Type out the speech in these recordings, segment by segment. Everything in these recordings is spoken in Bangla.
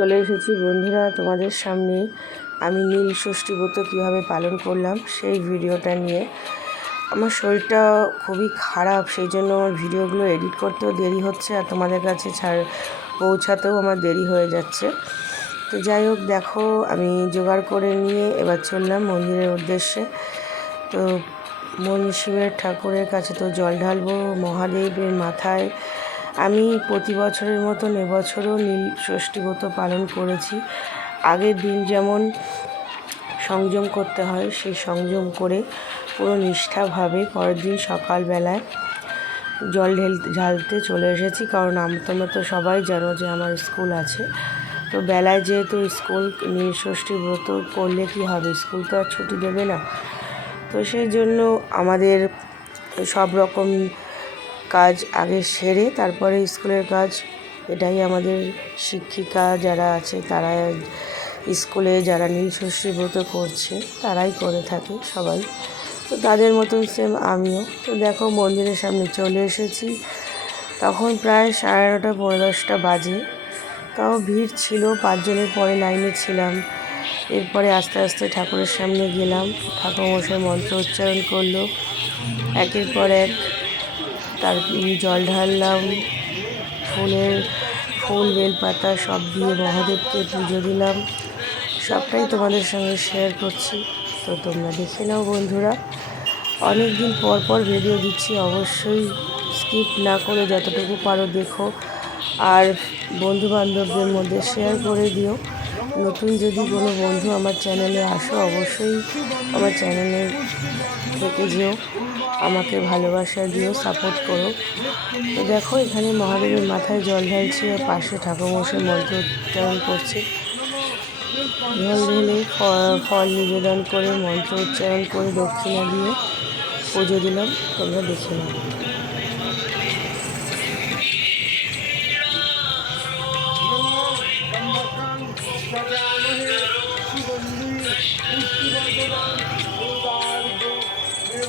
চলে এসেছি বন্ধুরা তোমাদের সামনে। আমি নীল ষষ্ঠী ব্রত কীভাবে পালন করলাম সেই ভিডিওটা নিয়ে। আমার শরীরটা খুবই খারাপ, সেই জন্য আমার ভিডিওগুলো এডিট করতেও দেরি হচ্ছে আর তোমাদের কাছে ছাড়, পৌঁছাতেও আমার দেরি হয়ে যাচ্ছে। তো যাই হোক, দেখো, আমি জোগাড় করে নিয়ে এবার চললাম মন্দিরের উদ্দেশ্যে। তো মন শিবের ঠাকুরের কাছে তো জল ঢালবো, মহাদেবের মাথায় আমি প্রতি বছরের মতন এবছরও নীল ষষ্ঠী ব্রত পালন করেছি। আগের দিন যেমন সংযম করতে হয়, সেই সংযম করে পুরো নিষ্ঠাভাবে পরের দিন সকালবেলায় জল ঢেল, ঢালতে চলে এসেছি। কারণ তোমরা তো সবাই জানো যে আমার স্কুল আছে। তো বেলায় যেহেতু স্কুল ষষ্ঠী ব্রত করলে কি হবে? স্কুল তো আর ছুটি দেবে না। তো সেই জন্য আমাদের সব রকম কাজ আগে সেরে তারপরে স্কুলের কাজ, এটাই আমাদের শিক্ষিকা যারা আছে তারা স্কুলে যারা ব্রত করছে তারাই করে থাকে সবাই। তো তাদের মতন সেম আমিও। তো দেখো মন্দিরের সামনে চলে এসেছি। তখন প্রায় সাড়ে নটা পনেরো দশটা বাজে। তাও ভিড় ছিল, পাঁচজনের পরে লাইনে ছিলাম। এরপরে আস্তে আস্তে ঠাকুরের সামনে গেলাম। ঠাকুর মশাই মন্ত্র উচ্চারণ করল। একের পর এক তার জল ঢাললাম, ফুলের ফুল, বেলপাতা সব দিয়ে মহাদেবকে পুজো দিলাম। সবটাই তোমাদের সঙ্গে শেয়ার করছি। তো তোমরা দেখে নাও বন্ধুরা। অনেক দিন পর পর ভিডিও দিচ্ছি, অবশ্যই স্কিপ না করে যতটুকু পারো দেখো। আর বন্ধু বান্ধবদের মধ্যে শেয়ার করে দিও। নতুন যদি কোনো বন্ধু আমার চ্যানেলে আসো, অবশ্যই আমার চ্যানেলে থেকে যেও। আমাকে ভালোবাসা দিও সাপোর্ট করো। তো দেখো, এখানে মহাদেবের মাথায় জল ঢালছি আর পাশে ঠাকুরমশাই মন্ত্র উচ্চারণ করছে। জল ঢেলে ফল নিবেদন করে, মন্ত্র উচ্চারণ করে দক্ষিণা দিয়ে পুজো দিলাম। তোমরা দেখে নাও।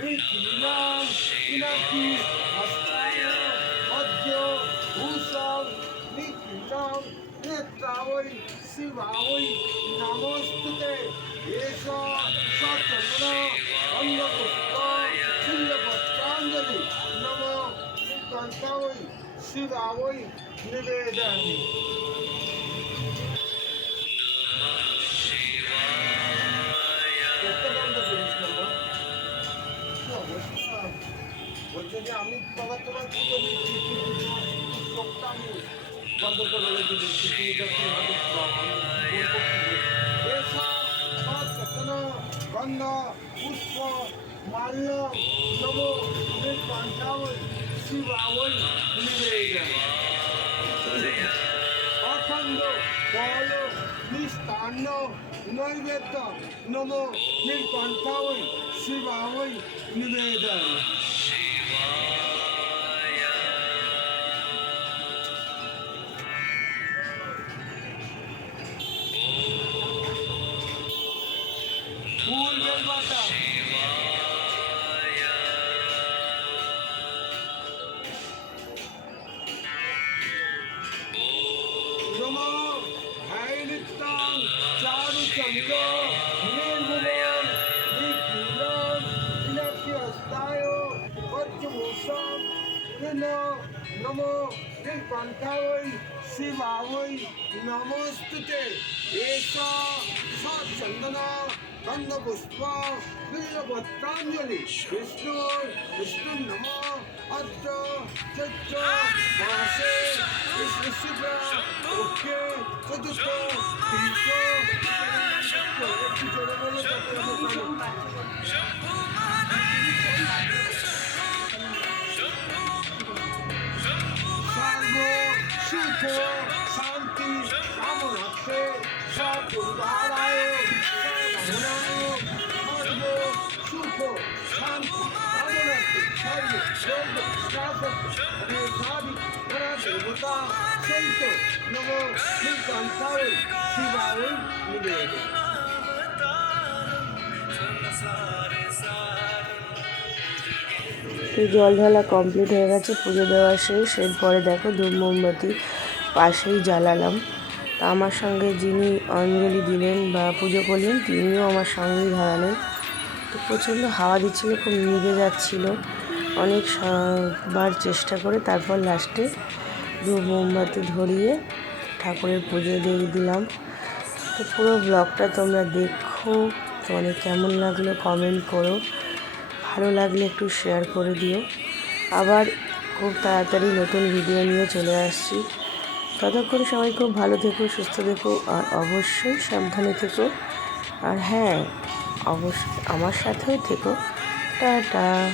নিখিলাম পিনাকি হস্তায় অদ্য ভূষণ নিখিলাম নেত্রাবৈ শিবাবৈ নমস্তুতে এষ সচন্দ্র অন্নপুষ্প ফুল্লপত্রাঞ্জলি নম কান্তাবৈ শিবাবৈ নিবেদয়ামি বলছে যে আমি বাবা তোমার চোখটা আমি বন্ধ করে রেখে দিচ্ছি। তুমি যত্ন, গন্ধ পুষ্প মাল্য নম নির্বাঞ্চাবৈ শিবাবৈ নিবেদন অখণ্ড বল নিস্তান্ন নৈবেদ্য নম নীলকণ্ঠাবৈ শিবাবৈ নিবেদন। নম নীলকণ্ঠাবৈ শিবাবৈ নমস্তুতে। এষ সচন্দন গন্ধপুষ্প বিল্লপত্রাঞ্জলি বিষ্ণু বিষ্ণু নম অদ্য চৈত্র মাসে কৃষ্ণ শুক্ল জল ঢালা কমপ্লিট হয়ে গেছে পুজো দেওয়া শেষ এরপরে দেখো ধূপ মোমবাতি পাশেই জ্বালালাম। তা আমার সঙ্গে যিনি অঞ্জলি দিলেন বা পুজো করলেন, তিনিও আমার সঙ্গেই দাঁড়ালেন। তো প্রচণ্ড হাওয়া দিচ্ছিল, খুব নিভে যাচ্ছিল। অনেক বার চেষ্টা করে, তারপর লাস্টে ধূপ মোমবাতি ধরিয়ে ঠাকুরের পুজো দিয়ে দিলাম। তো পুরো ব্লগটা তোমরা দেখো, তোমাদের কেমন লাগল কমেন্ট করো। ভালো লাগলে একটু শেয়ার করে দিও। আবার খুব তাড়াতাড়ি নতুন ভিডিও নিয়ে চলে আসছি। ততক্ষণ সবাই খুব ভালো থেকো, সুস্থ থেকো আর অবশ্যই সাবধানে থেকো। আর হ্যাঁ অবশ্যই আমার সাথেও থেকো। টাটা।